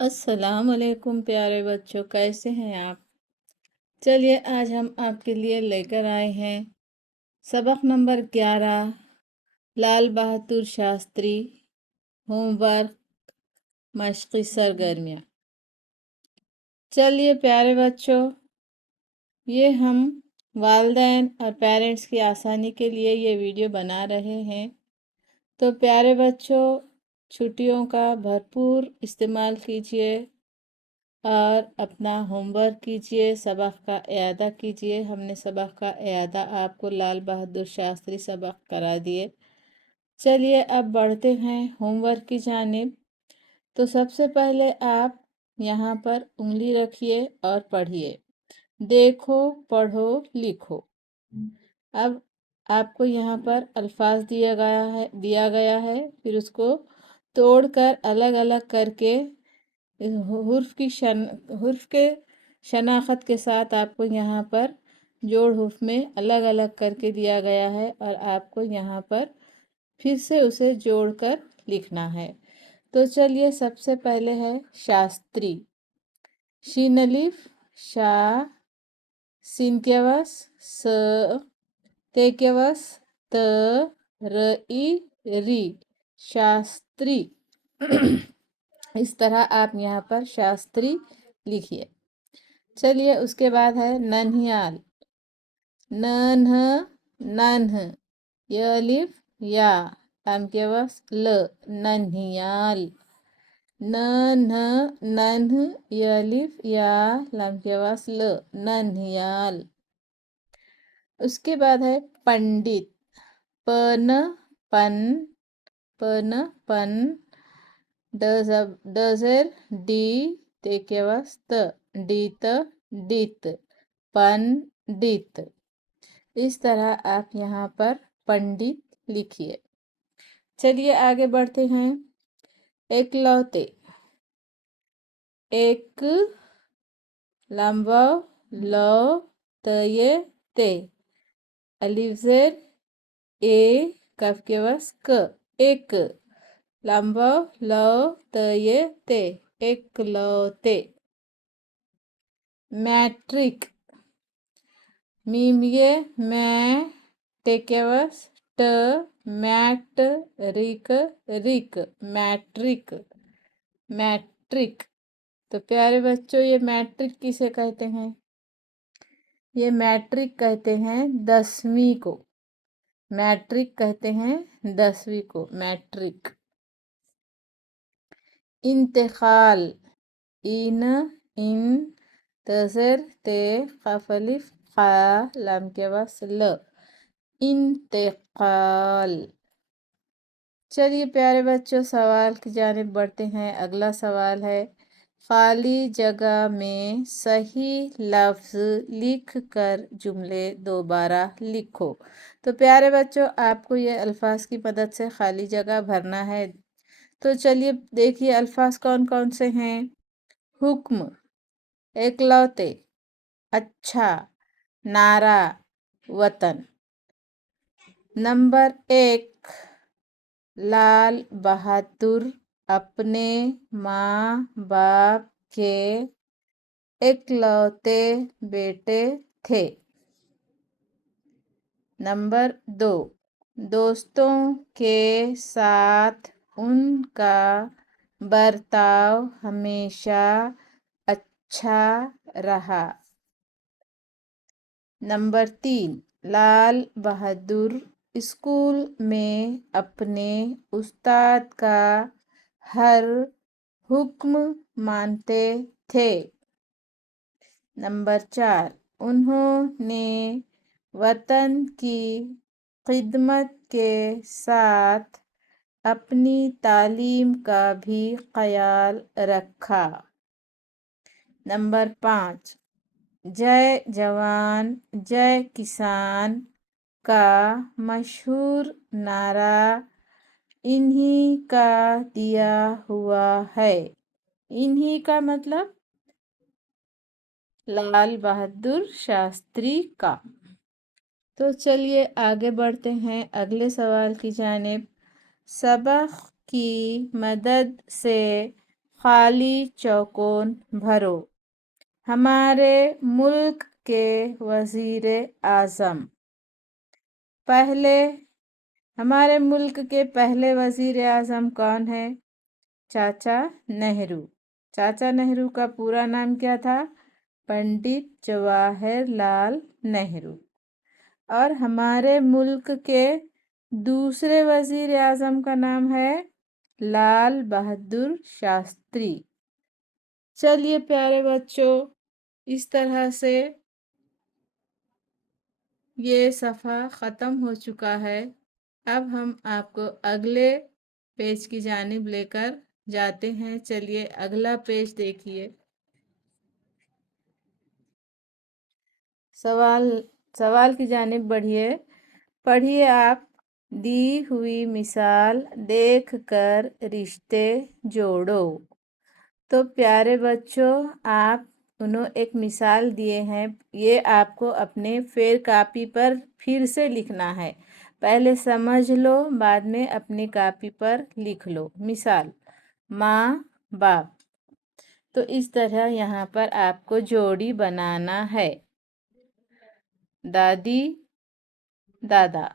अस्सलाम वालेकुम प्यारे बच्चों, कैसे हैं आप। चलिए आज हम आपके लिए लेकर आए हैं सबक नंबर 11 लाल बहादुर शास्त्री होमवर्क मश्क़ी सरगर्मियाँ। चलिए प्यारे बच्चों, ये हम वालिदैन और पेरेंट्स की आसानी के लिए ये वीडियो बना रहे हैं। तो प्यारे बच्चों, छुट्टियों का भरपूर इस्तेमाल कीजिए और अपना होमवर्क कीजिए, सबक का इयादा कीजिए। हमने सबक का इयादा आपको लाल बहादुर शास्त्री सबक करा दिए। चलिए अब बढ़ते हैं होमवर्क की जानिब। तो सबसे पहले आप यहाँ पर उंगली रखिए और पढ़िए। देखो, पढ़ो, लिखो। अब आपको यहाँ पर अल्फाज दिया गया है, फिर उसको तोड़कर अलग अलग करके हुर्फ के शनाख्त के साथ आपको यहाँ पर जोड़ हुर्फ में अलग अलग करके दिया गया है और आपको यहाँ पर फिर से उसे जोड़कर लिखना है। तो चलिए सबसे पहले है शास्त्री। शीन अलिफ शा, सीन के वास स, ते के वास त, र ई री, शास्त्री। इस तरह आप यहाँ पर शास्त्री लिखिए। चलिए उसके बाद है नन्हियाल। नन्ह, नन्ह, य अलिफ या, लाम के वास ल, नन्हियाल। नन्ह, नन्ह, य अलिफ या, लाम के वास ल, नन्हियाल। उसके बाद है पंडित। पन, पन, पन, पन, डजर डी, ते के वास त, डीत, डित, पंडित। इस तरह आप यहाँ पर पंडित लिखिए। चलिए आगे बढ़ते हैं। एकलौते। एक, लंबा, लो, तये, ते, अलिफ ज़ेर, ए, कफ के वास क, एक, लंबा, लो, तये, ते, एकलौते। मैट्रिक। मीम ये मैं, टे के वास ट, मैट, रिक, रिक, मैट्रिक, मैट्रिक। तो प्यारे बच्चों, ये मैट्रिक किसे कहते हैं? ये मैट्रिक कहते हैं 10वीं को। मैट्रिक कहते हैं 10वीं को, मैट्रिक। इंतकाल। इन, इन, तजर, ते, कफ अलिफ का, लाम के वास ल, इंतकाल। चलिए प्यारे बच्चों, सवाल की जानिब बढ़ते हैं। अगला सवाल है खाली जगह में सही लफ्ज़ लिख कर जुमले दोबारा लिखो। तो प्यारे बच्चों, आपको ये अल्फाज की मदद से खाली जगह भरना है। तो चलिए देखिए अल्फाज कौन कौन से हैं। हुक्म, एकलौते, अच्छा, नारा, वतन। नंबर 1, लाल बहादुर अपने माँ बाप के एकलौते बेटे थे। नंबर 2, दोस्तों के साथ उनका बर्ताव हमेशा अच्छा रहा। नंबर 3, लाल बहादुर स्कूल में अपने उस्ताद का हर हुक्म मानते थे। नंबर 4, उन्होंने वतन की खिदमत के साथ अपनी तालीम का भी ख्याल रखा। नंबर 5, जय जवान जय किसान का मशहूर नारा इन्हीं का दिया हुआ है। इन्हीं का मतलब लाल बहादुर शास्त्री का। तो चलिए आगे बढ़ते हैं अगले सवाल की जानिब। सबक की मदद से खाली चौकोन भरो। हमारे मुल्क के वज़ीर आज़म। हमारे मुल्क के पहले वज़ीर आज़म कौन है? चाचा नेहरू। चाचा नेहरू का पूरा नाम क्या था? पंडित जवाहरलाल नेहरू। और हमारे मुल्क के दूसरे वज़ीर आज़म का नाम है लाल बहादुर शास्त्री। चलिए प्यारे बच्चों, इस तरह से ये सफ़ा ख़त्म हो चुका है। अब हम आपको अगले पेज की जानिब लेकर जाते हैं। चलिए अगला पेज देखिए। सवाल की जानिब बढ़िए। पढ़िए आप। दी हुई मिसाल देखकर रिश्ते जोड़ो। तो प्यारे बच्चों, आप उन्होंने एक मिसाल दिए हैं, ये आपको अपने फेर कापी पर फिर से लिखना है। पहले समझ लो, बाद में अपनी कापी पर लिख लो। मिसाल, माँ बाप। तो इस तरह यहाँ पर आपको जोड़ी बनाना है। दादी दादा,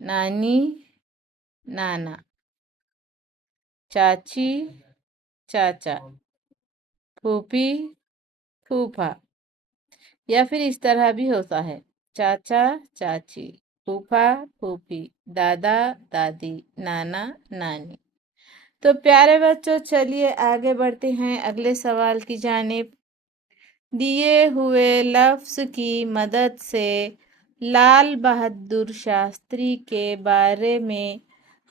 नानी नाना, चाची चाचा, फूफी फूफा। या फिर इस तरह भी होता है, चाचा चाची, फूफा फूफी, दादा दादी, नाना नानी। तो प्यारे बच्चों, चलिए आगे बढ़ते हैं अगले सवाल की जानिब। दिए हुए लफ्ज़ की मदद से लाल बहादुर शास्त्री के बारे में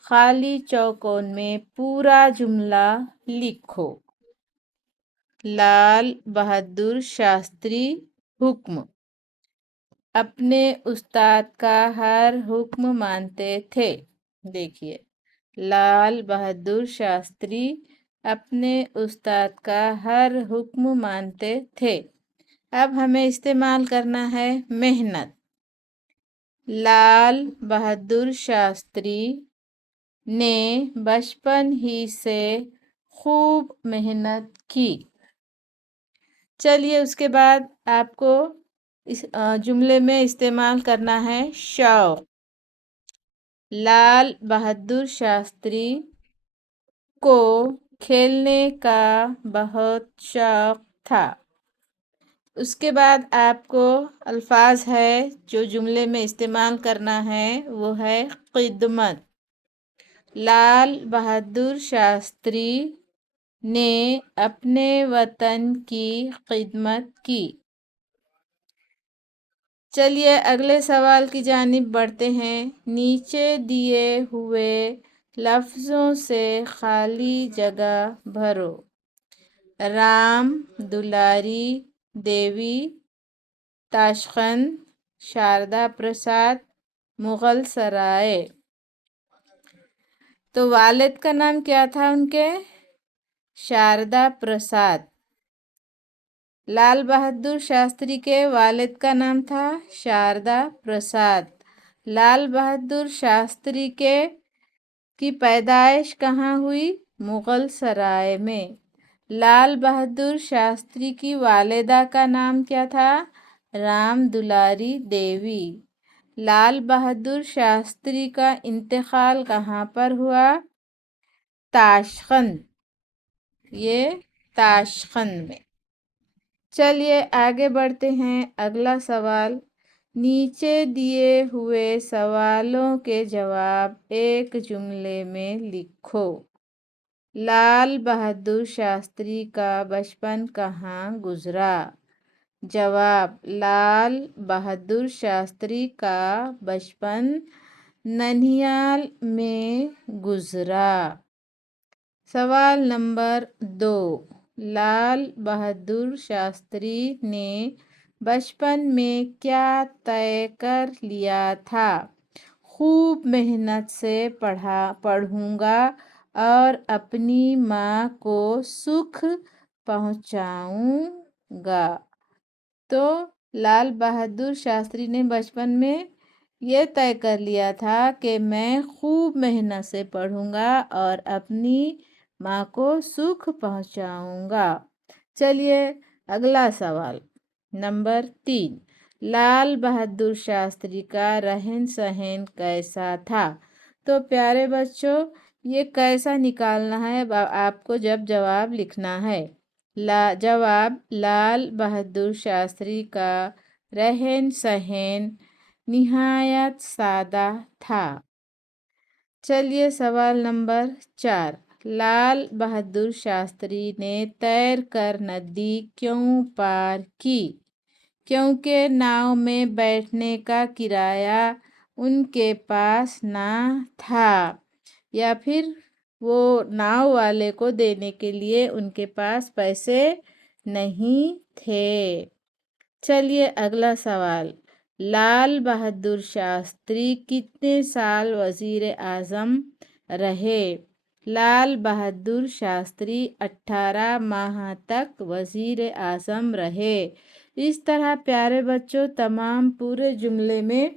खाली चौकोन में पूरा जुमला लिखो। लाल बहादुर शास्त्री हुक्म। अपने उस्ताद का हर हुक्म मानते थे। देखिए, लाल बहादुर शास्त्री अपने उस्ताद का हर हुक्म मानते थे। अब हमें इस्तेमाल करना है मेहनत। लाल बहादुर शास्त्री ने बचपन ही से खूब मेहनत की। चलिए उसके बाद आपको इस जुमले में इस्तेमाल करना है शौक। लाल बहादुर शास्त्री को खेलने का बहुत शौक था। उसके बाद आपको अल्फाज है जो जुमले में इस्तेमाल करना है, वो है खिदमत। लाल बहादुर शास्त्री ने अपने वतन की खिदमत की। चलिए अगले सवाल की जानिब बढ़ते हैं। नीचे दिए हुए लफ्ज़ों से खाली जगह भरो। राम दुलारी देवी, ताशखंद, शारदा प्रसाद, मुग़ल सराय। तो वालिद का नाम क्या था उनके? शारदा प्रसाद। लाल बहादुर शास्त्री के वालिद का नाम था शारदा प्रसाद। लाल बहादुर शास्त्री की पैदाइश कहाँ हुई? मुग़ल सराय में। लाल बहादुर शास्त्री की वालिदा का नाम क्या था? राम दुलारी देवी। लाल बहादुर शास्त्री का इंतकाल कहाँ पर हुआ? ताशखंद। ये ताशखंद में। चलिए आगे बढ़ते हैं। अगला सवाल, नीचे दिए हुए सवालों के जवाब एक जुमले में लिखो। लाल बहादुर शास्त्री का बचपन कहाँ गुजरा? जवाब, लाल बहादुर शास्त्री का बचपन ननिहाल में गुजरा। सवाल नंबर 2, लाल बहादुर शास्त्री ने बचपन में क्या तय कर लिया था? खूब मेहनत से पढ़ूंगा और अपनी माँ को सुख पहुँचाऊंगा। तो लाल बहादुर शास्त्री ने बचपन में ये तय कर लिया था कि मैं खूब मेहनत से पढ़ूंगा और अपनी माँ को सुख पहुँचाऊँगा। चलिए अगला सवाल नंबर 3। लाल बहादुर शास्त्री का रहन सहन कैसा था? तो प्यारे बच्चों ये कैसा निकालना है आपको जब जवाब लिखना है। जवाब लाल बहादुर शास्त्री का रहन सहन निहायत सादा था। चलिए सवाल नंबर 4। लाल बहादुर शास्त्री ने तैर कर नदी क्यों पार की? क्योंकि नाव में बैठने का किराया उनके पास ना था, या फिर वो नाव वाले को देने के लिए उनके पास पैसे नहीं थे। चलिए अगला सवाल। लाल बहादुर शास्त्री कितने साल वजीर आज़म रहे? लाल बहादुर शास्त्री 18 माह तक वजीर आज़म रहे। इस तरह प्यारे बच्चों तमाम पूरे जुमले में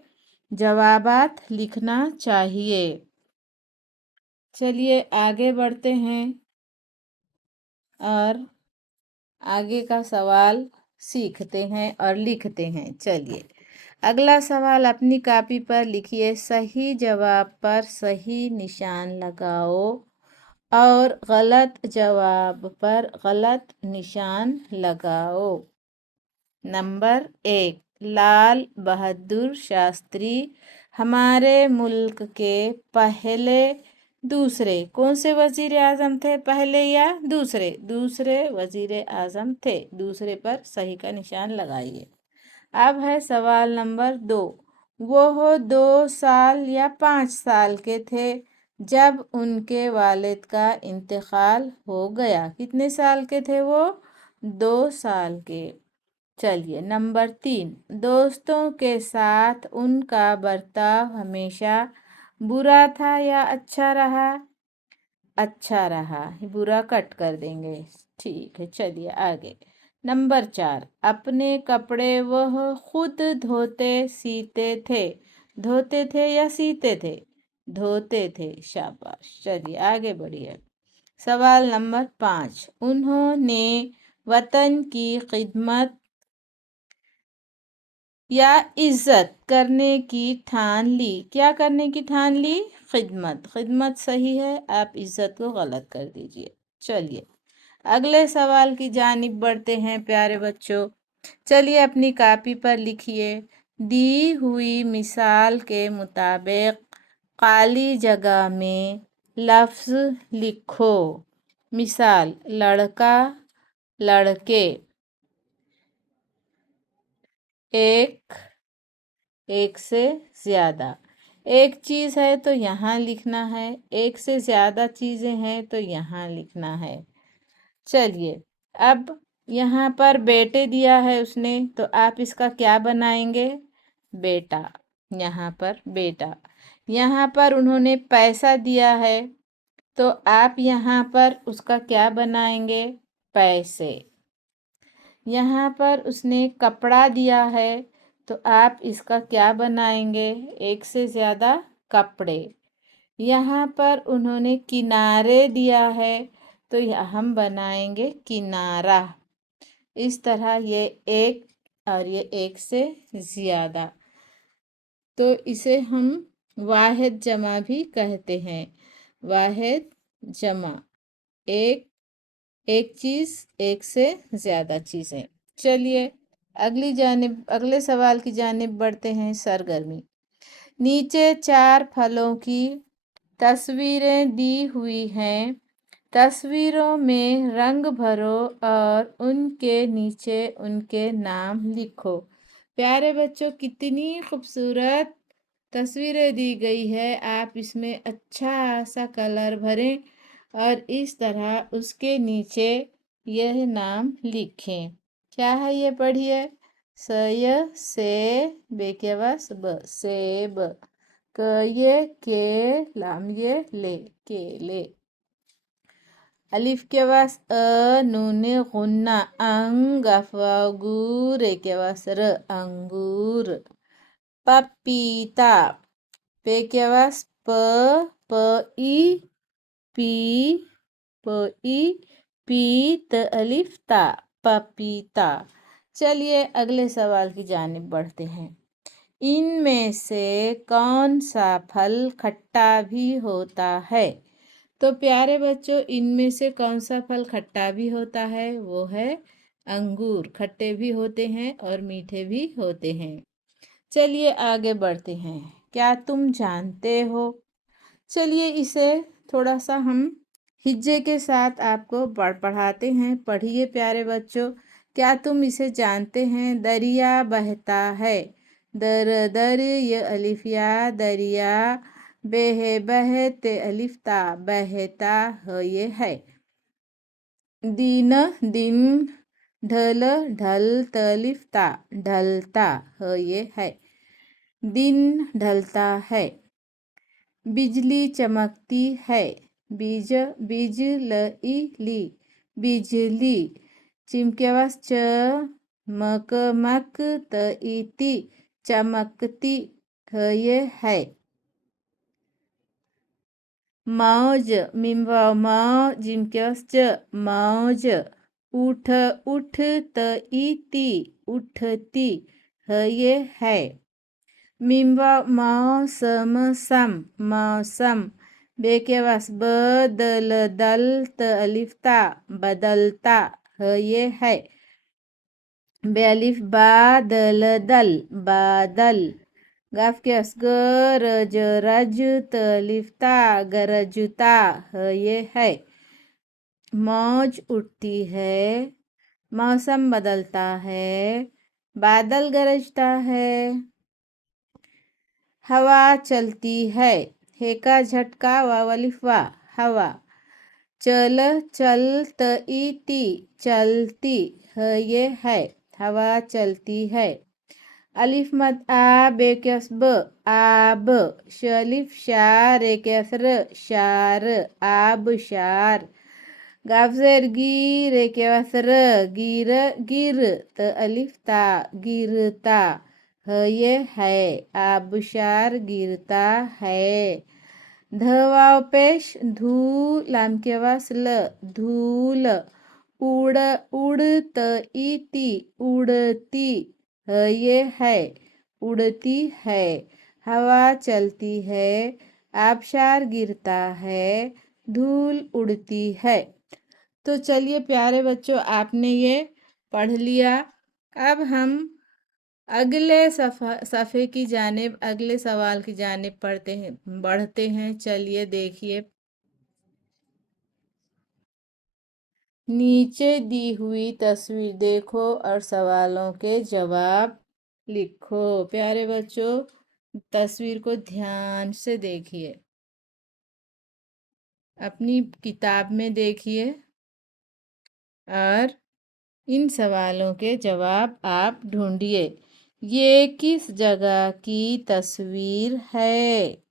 जवाबात लिखना चाहिए। चलिए आगे बढ़ते हैं और आगे का सवाल सीखते हैं और लिखते हैं। चलिए अगला सवाल अपनी कॉपी पर लिखिए। सही जवाब पर सही निशान लगाओ और गलत जवाब पर गलत निशान लगाओ। नंबर 1। लाल बहादुर शास्त्री हमारे मुल्क के पहले दूसरे कौन से वजीर आज़म थे? पहले या दूसरे? दूसरे वजीर आज़म थे। दूसरे पर सही का निशान लगाइए। अब है सवाल नंबर 2। वो 2 साल या 5 साल के थे जब उनके वालिद का इंतकाल हो गया। कितने साल के थे वो? 2 साल के। चलिए नंबर 3। दोस्तों के साथ उनका बर्ताव हमेशा बुरा था या अच्छा रहा? अच्छा रहा। बुरा कट कर देंगे। ठीक है चलिए आगे। नंबर 4। अपने कपड़े वह खुद धोते सीते थे। धोते थे या सीते थे? धोते थे। शाबाश। चलिए आगे बढ़िए। सवाल नंबर 5। उन्होंने वतन की खिदमत या इज्जत करने की ठान ली। क्या करने की ठान ली? खिदमत। खिदमत सही है, आप इज्जत को गलत कर दीजिए। चलिए अगले सवाल की जानिब बढ़ते हैं प्यारे बच्चों। चलिए अपनी कॉपी पर लिखिए। दी हुई मिसाल के मुताबिक खाली जगह में लफ्ज़ लिखो। मिसाल लड़का, लड़के, एक, एक से ज़्यादा। एक चीज़ है तो यहाँ लिखना है, एक से ज़्यादा चीज़ें हैं तो यहाँ लिखना है। चलिए अब यहाँ पर बेटे दिया है उसने, तो आप इसका क्या बनाएंगे? बेटा। यहाँ पर बेटा। यहाँ पर उन्होंने पैसा दिया है तो आप यहाँ पर उसका क्या बनाएंगे? पैसे। यहाँ पर उसने कपड़ा दिया है तो आप इसका क्या बनाएंगे? एक से ज़्यादा कपड़े। यहाँ पर उन्होंने किनारे दिया है तो हम बनाएंगे किनारा। इस तरह ये एक और ये एक से ज़्यादा, तो इसे हम वाहिद जमा भी कहते हैं। वाहिद जमा एक, एक चीज़, एक से ज़्यादा चीज़ें। चलिए अगले सवाल की जानिब बढ़ते हैं। सरगर्मी। नीचे 4 फलों की तस्वीरें दी हुई हैं। तस्वीरों में रंग भरो और उनके नीचे उनके नाम लिखो। प्यारे बच्चों कितनी खूबसूरत तस्वीरें दी गई है। आप इसमें अच्छा सा कलर भरें और इस तरह उसके नीचे यह नाम लिखें। क्या है ये? पढ़िए। से बे के बस ब सेब, क ये के लाम ये ले केले, अलिफ के वास नूने गुन्ना अंग अफगूर के वास र अंगूर, पपीता पे के वास प ई पी प ई पी त अलिफ ता, पपीता। चलिए अगले सवाल की जानिब बढ़ते हैं। इनमें से कौन सा फल खट्टा भी होता है? तो प्यारे बच्चों, इनमें से कौन सा फल खट्टा भी होता है? वो है अंगूर। खट्टे भी होते हैं और मीठे भी होते हैं। चलिए आगे बढ़ते हैं। क्या तुम जानते हो? चलिए इसे थोड़ा सा हम हिज्जे के साथ आपको पढ़ाते हैं। पढ़िए प्यारे बच्चों। क्या तुम इसे जानते हैं? दरिया बहता है, दर दर ये अलिफ या, दरिया, बेह बहते अलिफ ता, बहता है ये है। दिन दिन, ढल ढल तलिफ ता, ढलता है ये है। दिन ढलता है। बिजली चमकती है, बीज बिजली ली, बिजली। चिमकेवास चमकमक तईती, चमकती है ये है। मौज मिमवा मौ जिमकेवास च, मौज। उठ उठ तईती, उठती है ये है। मिमवा मौसम सम, मौसम। बेकेवास बदल दल त अलिफ ता, बदलता है ये है। बेअलिफ बादल दल, बादल। गाफ के अस गरज रज त अलिफ ता, गरजता है ये है। मौज उठती है, मौसम बदलता है, बादल गरजता है। हवा चलती है, हेका झटका वावलिफा, हवा। चल चलती, चलती है ये है। हवा चलती है। अलिफ मद आ बेकस ब, आब। शलिफ शार रेकसर, शार, आब शार। गाफजर गिर रेकसर, गिर, गिर त अलिफ ता, गिरता है ये है। आबशार गिरता है। धवाव पेश धू लाम के वास ल, धूल। उड़ उड़त इती, उड़ती है ये है। उड़ती है। हवा चलती है, आबशार गिरता है, धूल उड़ती है। तो चलिए प्यारे बच्चों, आपने ये पढ़ लिया। अब हम अगले सफ़े की जानिब, अगले सवाल की जानिब बढ़ते हैं। चलिए देखिए। नीचे दी हुई तस्वीर देखो और सवालों के जवाब लिखो। प्यारे बच्चों, तस्वीर को ध्यान से देखिए, अपनी किताब में देखिए और इन सवालों के जवाब आप ढूंढिए। ये किस जगह की तस्वीर है?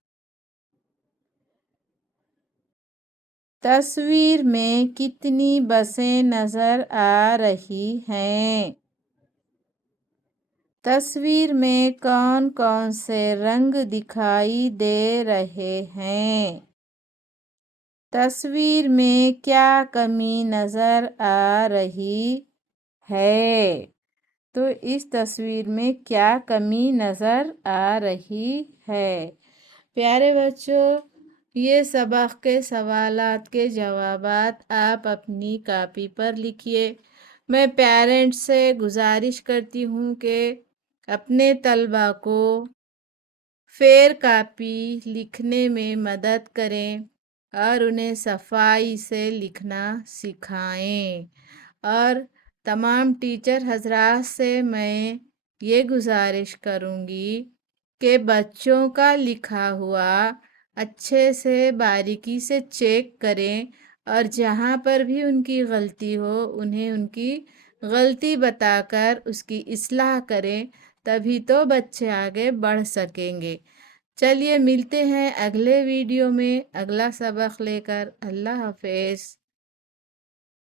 तस्वीर में कितनी बसें नजर आ रही हैं? तस्वीर में कौन कौन से रंग दिखाई दे रहे हैं? तस्वीर में क्या कमी नजर आ रही है? तो इस तस्वीर में क्या कमी नजर आ रही है? प्यारे बच्चों, ये सबक के सवालात के जवाबात आप अपनी कॉपी पर लिखिए। मैं पेरेंट्स से गुजारिश करती हूँ कि अपने तलबा को फेर कॉपी लिखने में मदद करें और उन्हें सफाई से लिखना सिखाएं। और तमाम टीचर हजरात से मैं ये गुजारिश करूँगी कि बच्चों का लिखा हुआ अच्छे से बारीकी से चेक करें और जहाँ पर भी उनकी गलती हो उन्हें उनकी गलती बताकर उसकी इस्लाह करें, तभी तो बच्चे आगे बढ़ सकेंगे। चलिए मिलते हैं अगले वीडियो में अगला सबक लेकर। अल्लाह हाफ़िज़।